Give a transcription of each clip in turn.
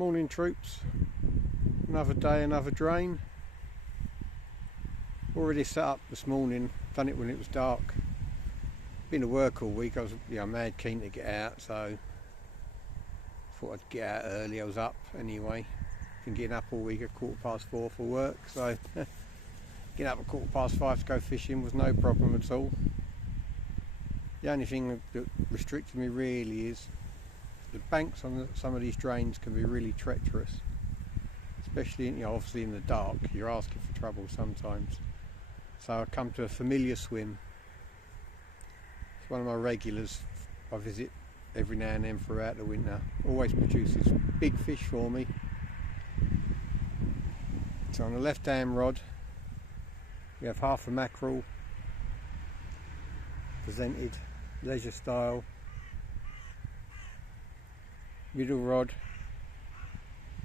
Morning troops, another day, another drain. Already set up this morning, done it when it was dark. Been to work all week, I was mad keen to get out, so thought I'd get out early. I was up anyway, been getting up all week at 4:15 for work, so getting up at 5:15 to go fishing was no problem at all. The only thing that restricted me really is the banks on some of these drains can be really treacherous, especially obviously in the dark. You're asking for trouble sometimes. So I come to a familiar swim. It's one of my regulars. I visit every now and then throughout the winter. Always produces big fish for me. So on the left hand rod we have half a mackerel presented leisure style. Middle rod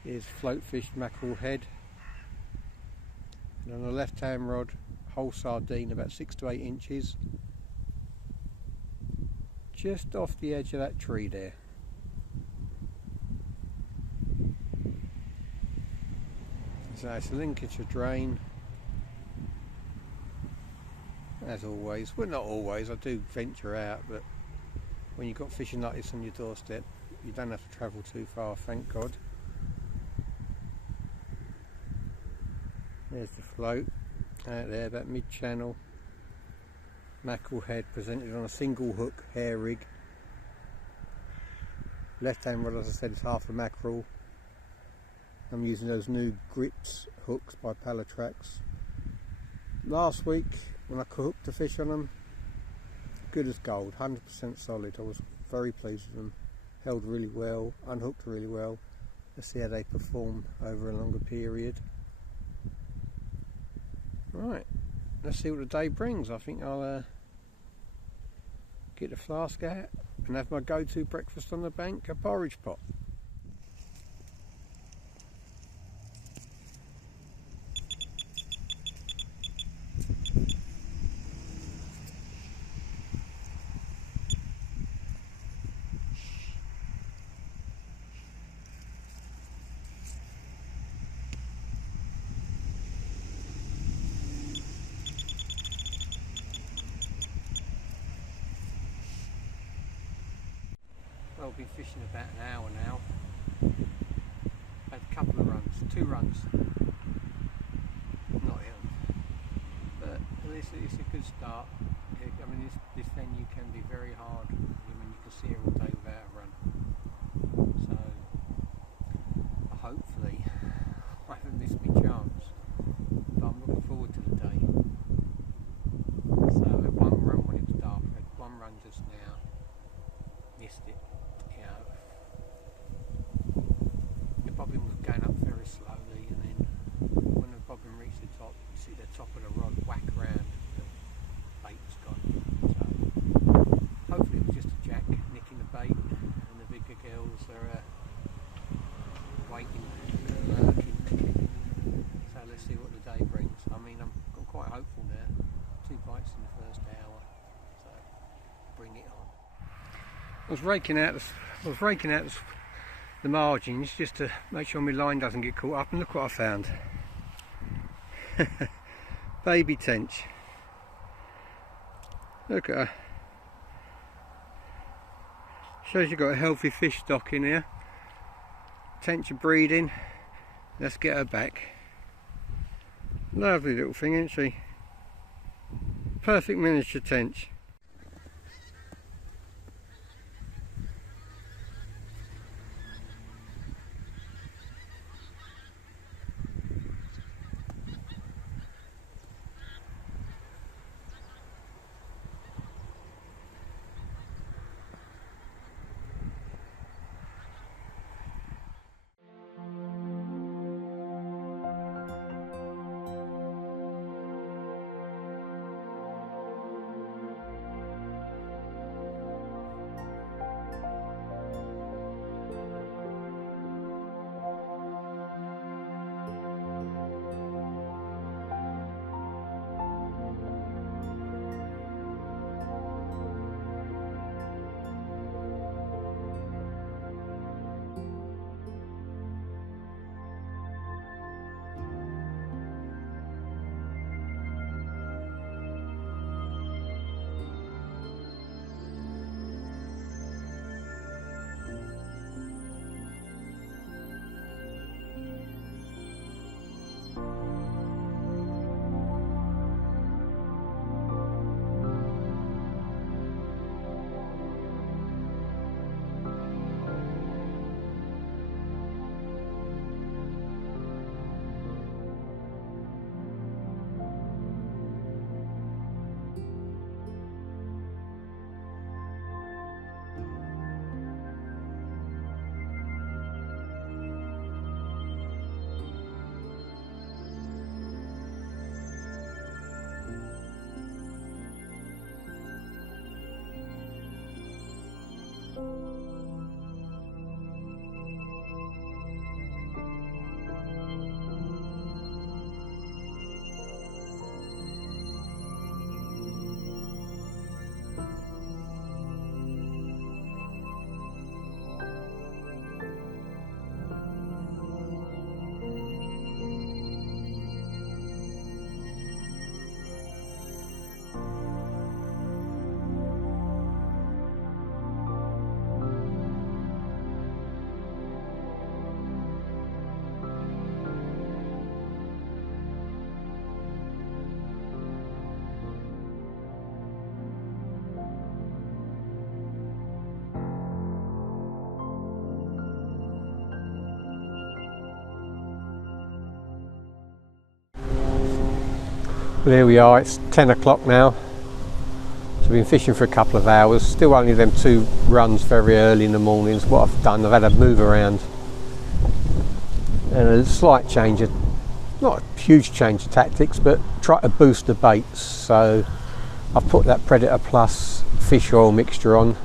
is float fished mackerel head, and on the left hand rod whole sardine about 6 to 8 inches, just off the edge of that tree there. So it's a Lincolnshire drain, as always. Well, not always, I do venture out, but when you've got fishing like this on your doorstep, you don't have to travel too far, thank God. There's the float out there, about mid-channel. Mackerel head presented on a single hook hair rig. Left hand rod, as I said, is half a mackerel. I'm using those new grips hooks by Palatrax. Last week when I hooked the fish on them, good as gold, 100% solid. I was very pleased with them. Held really well, unhooked really well. Let's see how they perform over a longer period. Right, let's see what the day brings. I think I'll get the flask out and have my go-to breakfast on the bank, a porridge pot. Well, I've been fishing about an hour now. Had a couple of runs, 2 runs. Not ill, but at least it's a good start. I mean, this venue can be very hard. I mean, you can see it all day without a run. So hopefully I haven't missed my chance. But I'm looking forward to the day. So I had one run when it was dark. I had one run just now. Missed it. The bobbin was going up very slowly, and then when the bobbin reached the top, you see the top of the rod whack around, the bait was gone. So hopefully it was just a jack nicking the bait, and the bigger girls are waiting, lurking. So let's see what the day brings. I mean, I'm quite hopeful now. 2 bites in the first hour, so bring it on. I was raking out the margins just to make sure my line doesn't get caught up, and look what I found. Baby tench. Look at her. Shows you've got a healthy fish stock in here. Tench are breeding. Let's get her back. Lovely little thing, isn't she? Perfect miniature tench. There we are, it's 10 o'clock now. So we've been fishing for a couple of hours. Still only them 2 runs very early in the mornings. What I've done, I've had a move around and a slight change of, not a huge change of tactics, but try to boost the baits. So I've put that Predator Plus fish oil mixture on,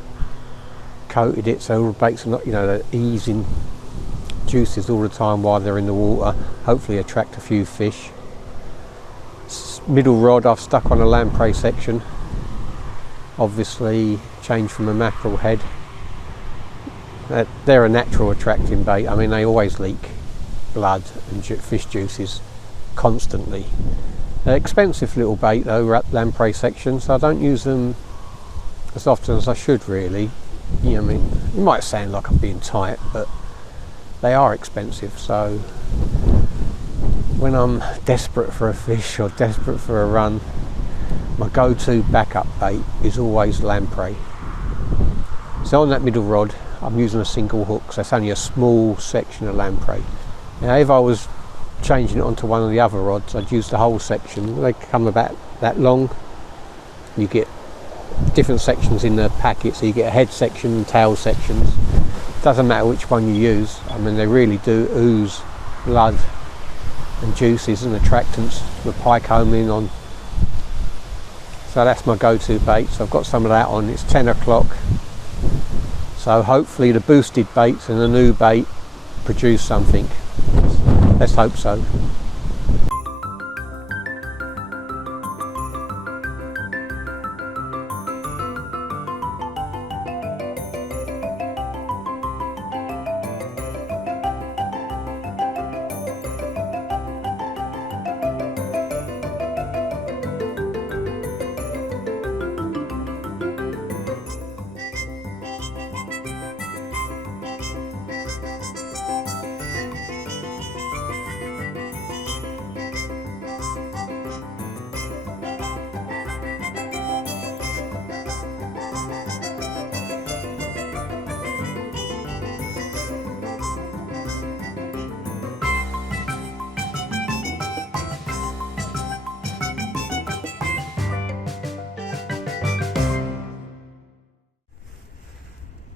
coated it so all the baits are not, you know, they're easing juices all the time while they're in the water. Hopefully attract a few fish. Middle rod I've stuck on a lamprey section, obviously changed from a mackerel head. They're a natural attracting bait. I mean, they always leak blood and fish juices constantly. They're expensive little bait though, lamprey sections, so I don't use them as often as I should really. You know, I mean, it might sound like I'm being tight, but they are expensive, so when I'm desperate for a fish or desperate for a run, my go-to backup bait is always lamprey. So on that middle rod I'm using a single hook, so it's only a small section of lamprey. Now if I was changing it onto one of the other rods, I'd use the whole section. They come about that long. You get different sections in the packet, so you get a head section and tail sections. Doesn't matter which one you use. I mean, they really do ooze blood and juices and attractants with pike homing on. So that's my go-to bait. So I've got some of that on. It's 10 o'clock. So hopefully the boosted baits and the new bait produce something. Let's hope so.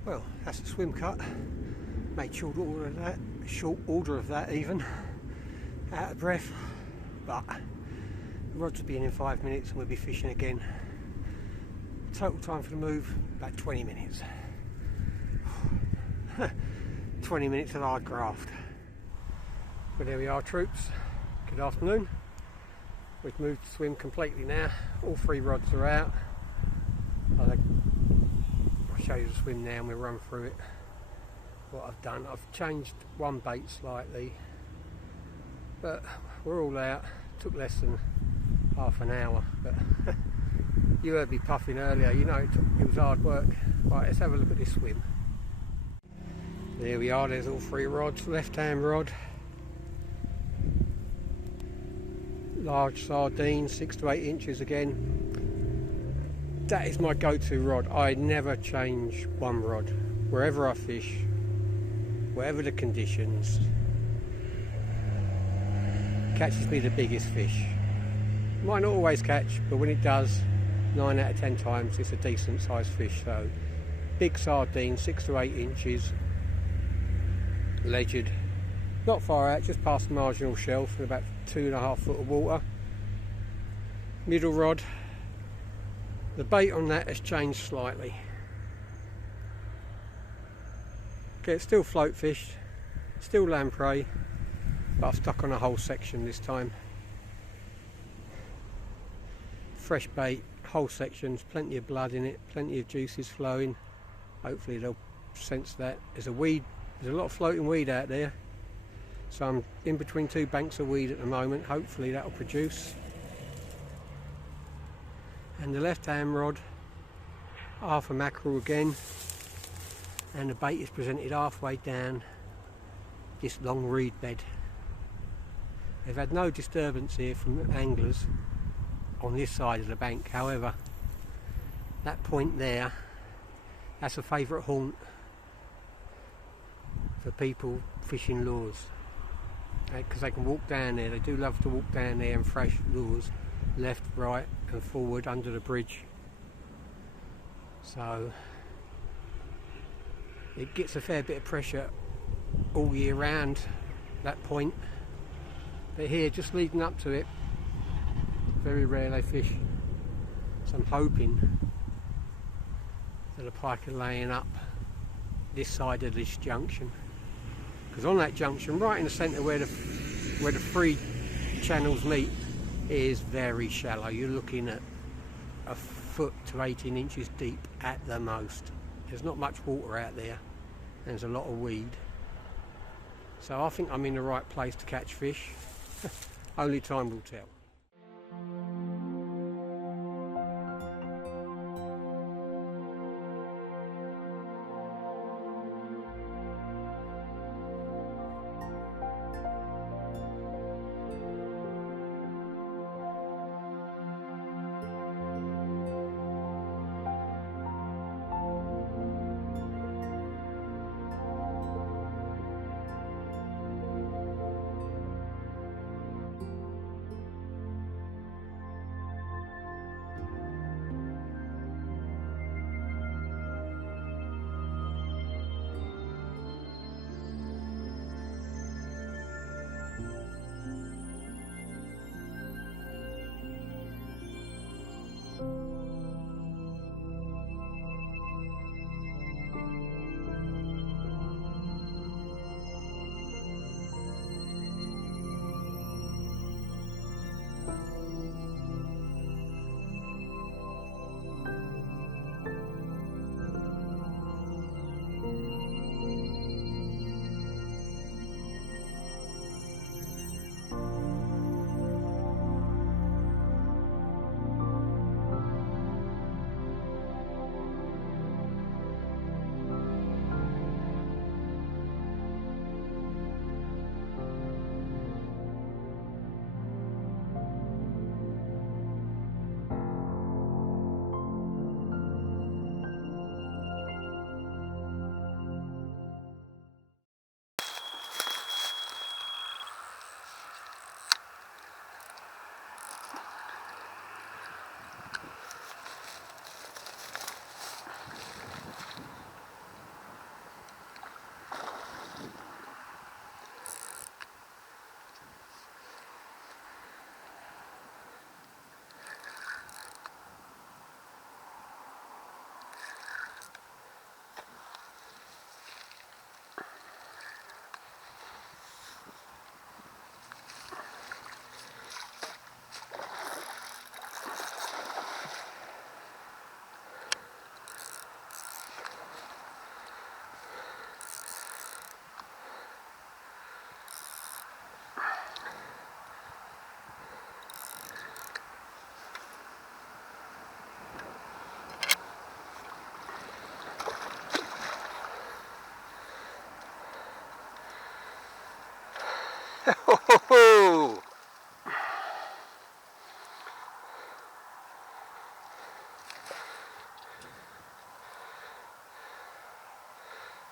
Well, that's a swim cut. Made short order of that even. Out of breath, but the rods will be in 5 minutes and we'll be fishing again. Total time for the move, about 20 minutes. 20 minutes of hard graft. But there we are, troops. Good afternoon. We've moved to swim completely now. All 3 rods are out. I'll show you the swim now and we'll run through it. What I've done, I've changed one bait slightly, but we're all out. Took less than half an hour, but you heard me puffing earlier, you know it was hard work. Right, let's have a look at this swim. There we are, there's all 3 rods. Left hand rod, large sardine, 6 to 8 inches again. That is my go-to rod. I never change one rod. Wherever I fish, whatever the conditions, catches me the biggest fish. Might not always catch, but when it does, 9 out of 10 times it's a decent sized fish. So big sardine, 6 to 8 inches, ledyard, not far out, just past the marginal shelf, in about 2.5 foot of water. Middle rod. The bait on that has changed slightly. Okay, it's still float fished, still lamprey, but I've stuck on a whole section this time. Fresh bait, whole sections, plenty of blood in it, plenty of juices flowing. Hopefully they'll sense that. There's a lot of floating weed out there, so I'm in between two banks of weed at the moment. Hopefully that'll produce. And the left hand rod, half a mackerel again, and the bait is presented halfway down this long reed bed. They've had no disturbance here from anglers on this side of the bank. However, that point there, that's a favourite haunt for people fishing lures, because they can walk down there. They do love to walk down there and thrash lures left, right and forward under the bridge. So it gets a fair bit of pressure all year round, that point. But here, just leading up to it, very rare they fish. So I'm hoping that the pike are laying up this side of this junction, because on that junction, right in the centre where the three channels meet, it is very shallow. You're looking at a foot to 18 inches deep at the most. There's not much water out there. There's a lot of weed. So I think I'm in the right place to catch fish. Only time will tell.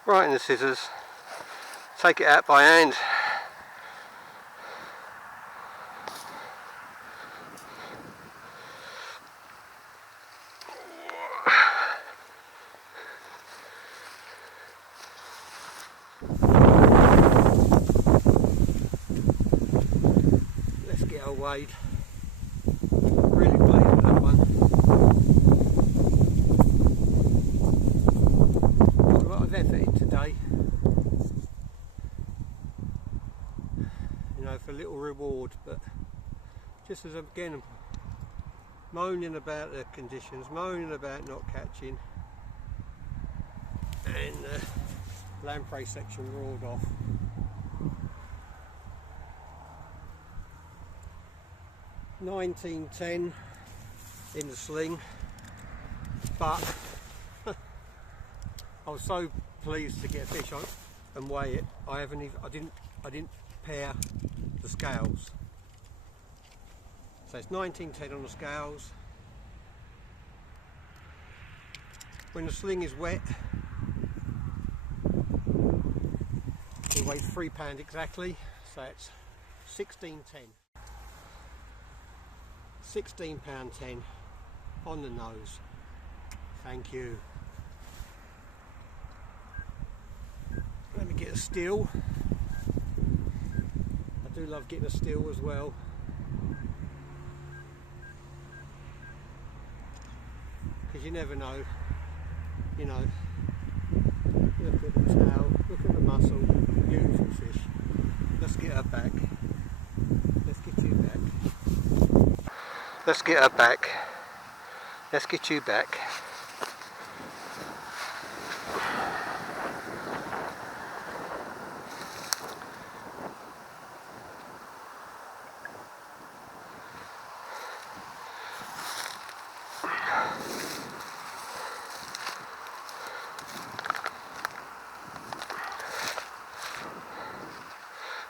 Right in the scissors, take it out by hand. Let's get our wade. Really pleased with that one. Got a lot of effort in today. but just as again moaning about the conditions, moaning about not catching, and the lamprey section roared off. $19.10 in the sling, but I was so pleased to get a fish on and weigh it. I didn't pair the scales. So it's $19.10 on the scales. When the sling is wet, it weighs £3 exactly, so it's £16.10. £16.10 on the nose. Thank you. Let me get a still. I do love getting a still as well. Because you never know, you know. Look at the tail, look at the muscle, beautiful fish. Let's get her back. Let's get you back. Let's get her back. Let's get you back.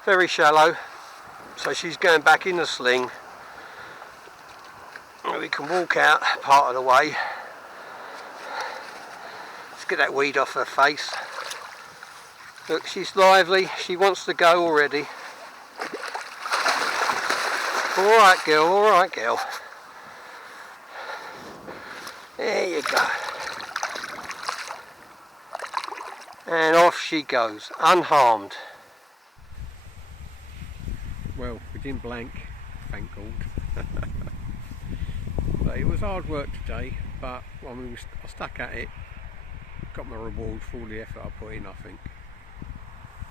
Very shallow, so she's going back in the sling. We can walk out part of the way. Let's get that weed off her face. Look, she's lively, she wants to go already. Alright girl, alright girl. There you go. And off she goes, unharmed. Well, we didn't blank, thank God. But it was hard work today, but I mean, I stuck at it, got my reward for all the effort I put in, I think.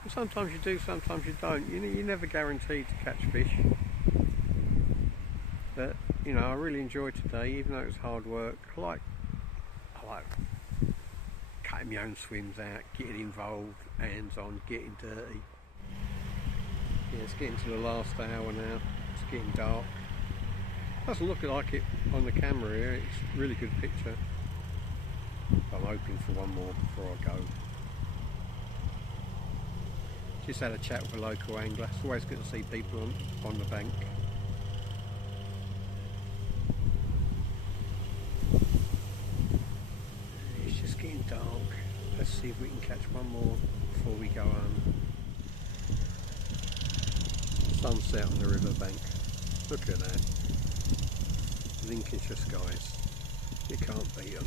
And sometimes you do, sometimes you don't. You're never guaranteed to catch fish. But, you know, I really enjoyed today, even though it was hard work. I like cutting my own swims out, getting involved, hands on, getting dirty. Yeah, it's getting to the last hour now. It's getting dark. Doesn't look like it on the camera here. It's a really good picture. I'm hoping for one more before I go. Just had a chat with a local angler. It's always good to see people on the bank. It's just getting dark. Let's see if we can catch one more before we go home. Sunset on the riverbank. Look at that. Lincolnshire skies. You can't beat them.